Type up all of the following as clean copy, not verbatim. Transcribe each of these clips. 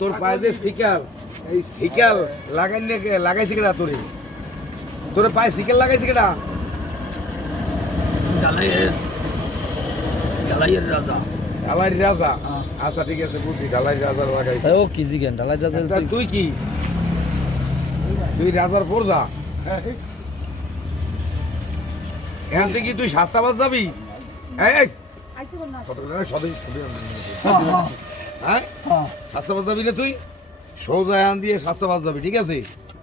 তোর পায়ে যে সিকাল এই সিকাল লাগাইছি কেডা তোরে তোর পায়ে সিকাল লাগাইছি কেডা ঢালাইয়ের রাজা ঢালাইয়ের রাজা আচ্ছা ঠিক আছে বুঝছি ঢালাইয়ের রাজা লাগাইছি ও কি জিগান ঢালাই রাজা তুই কি তুই রাজার পরজা এখান থেকে তুই শাস্তাবাজ যাবি এই হ্যাঁ শাস্তাবাজ যাবি না তুই সোজা এখান দিয়ে শাস্তাবাজ যাবি ঠিক আছে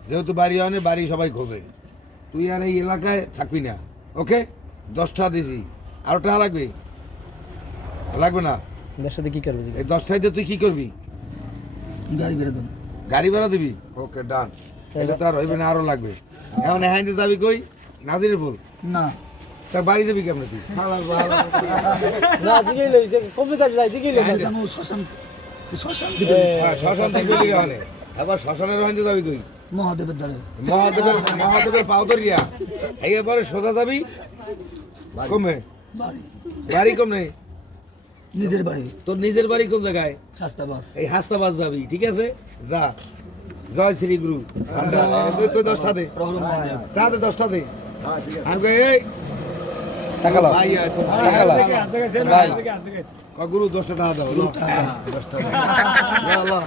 যেহেতু বাড়ি হয় বাড়ি সবাই খোঁজে তুই আর এই এলাকায় থাকবি না ওকে 10 টাকা দিছি আরো টাকা লাগবে লাগবে না দেশের সাথে কি করবে এই 10 টাকাতে তুই কি করবি গাড়ি বেরো দেন গাড়ি ভাড়া দিবি ওকে ডান এটা তো আর হইবে না আরো লাগবে এখন এখান দিয়ে যাবি কই নাজিরের বল না তা বাড়ি যাবি কেমন তুই না জিগাই লই যে কবে যাবি যাই জিগাই লই জানো শ্মশান শ্মশান দিবেন শ্মশান দিবি ওখানে আবার শ্মশানের ওখান দিয়ে যাবি কই মহাদেবের দ্বারে মহাদেবের পাউদরিয়া এবারে সোজা যাবি কমে বাড়ি কমে নিজের বাড়ি তোর নিজের বাড়ি কোন জায়গায় শাস্তাবাস এই হাস্তাবাজ যাবি ঠিক আছে যা জয় শ্রী গুরু তুই 10 টা দে প্রহর মহাদেব তা দে 10 টা দে আমি এই টাকালা ভাই টাকালা ভাই গুরু 10 টাকা দাও 10 টাকা আল্লাহ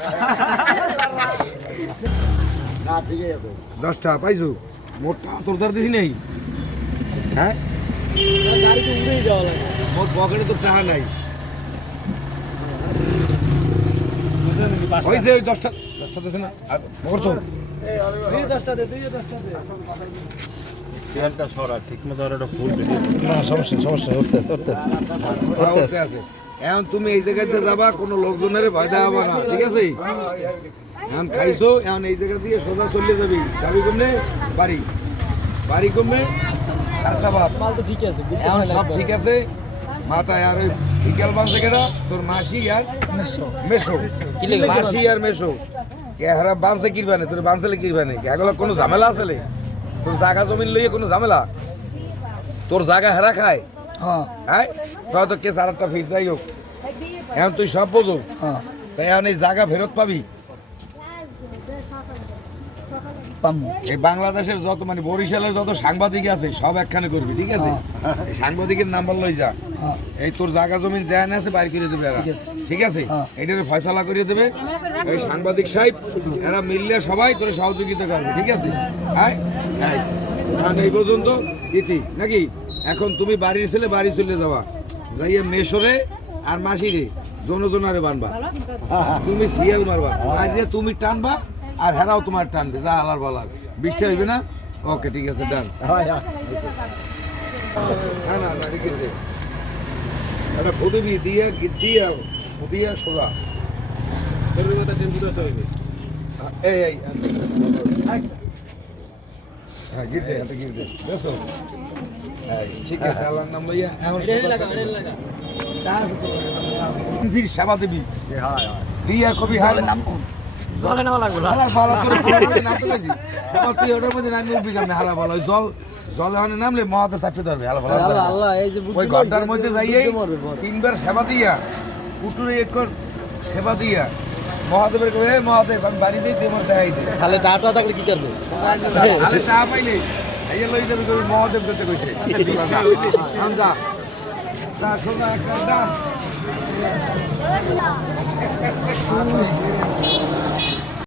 না ঠিক আছে 10 টাকা পাইছো মোটা তোর দার দিছি নাই হ্যাঁ গাড়ি তো উড়েই যাওয়া লাগে মোর পকেটে তো টাকা নাই ওই যে 10 টা দিছে না মোর তো তুই 10টা দে তুই 10টা দে চেয়ারটা সরা ঠিক মতো আর একটা ফুল না সমস্যা উঠতেছে আছে এখন তুমি এই জায়গাতে যাবা কোনো লোকজনের ভয় দেওয়া না ঠিক আছে এখন খাইছো এখন এই জায়গা দিয়ে সোজা চলে যাবি যাবি কমনে বাড়ি কমনে হাস্তাবাদ মাল তো ঠিক আছে এখন সব ঠিক আছে মাথায় আর ওই বিকেল বাজে কেটা তোর মাসি আর মেশো মাসি আর মেশো হারা বাঁধছে কিরবানে তোর বাঁধছিলে কিরবানে এগুলো কোনো ঝামেলা আছে তোর জায়গা জমিন লইয়ে কোনো ঝামেলা তোর জায়গা হেরা খায় হ্যাঁ তো কেস আর একটা ফির যাই হোক এখন তুই সব বোঝো তাই এখন এই জায়গা ফেরত পাবি এই বাংলাদেশের যত মানে বরিশালের যত সাংবাদিক আছে সব একখানে করবি ঠিক আছে এই সাংবাদিকের নাম্বার লই যা এই তোর জায়গা জমিন দেয়া না আছে বাইর করে দেবে এরা ঠিক আছে এটার ফয়সালা করে দেবে এই সাংবাদিক সাহেব এরা মিললে সবাই তোর সহযোগিতা করবে ঠিক আছে হ্যাঁ এই পর্যন্ত ইতি নাকি এখন তুমি বাড়ির ছেলে বাড়ি চলে যাবা যাইয়ে মেশরে আর মাসিরে দোনোজনারে বানবা তুমি সিরিয়াল মারবা মারিয়ে তুমি টানবা আর হেরাও তোমার টানবে যা আলার বলার বৃষ্টি হইবে না ওকে ঠিক আছে ডান না রেখে দে এটা ফুটবি দিয়ে সোজা এই হ্যাঁ গির দে দেখো ঠিক আছে আল্লাহর নাম লইয়া ফির সেবা দেবি দিয়া কবি হাল নাম জলে নাও লাগবে না হালা বালা তোর নাম তো লাগি আবার তুই ওটার মধ্যে নামি উঠবি কেমনে হালা বালা জলে হানে নামলে মহাতে চাপতে ধরবে হালা বালা আল্লাহ এই যে ওই ঘন্টার মধ্যে যাইয়াই 3 বার সেবা দিয়া উঠুরে একর সেবা দিয়া মহাদেবের কবে মহাদেব আমি বাড়ি যাই তোমার দেখাই দে খালি টাটা থাকলে কি করবে আরে তা পাইলে এই লই যাবি কবি মহাদেব করতে কইছে হামজা যা সোজা একটা ডান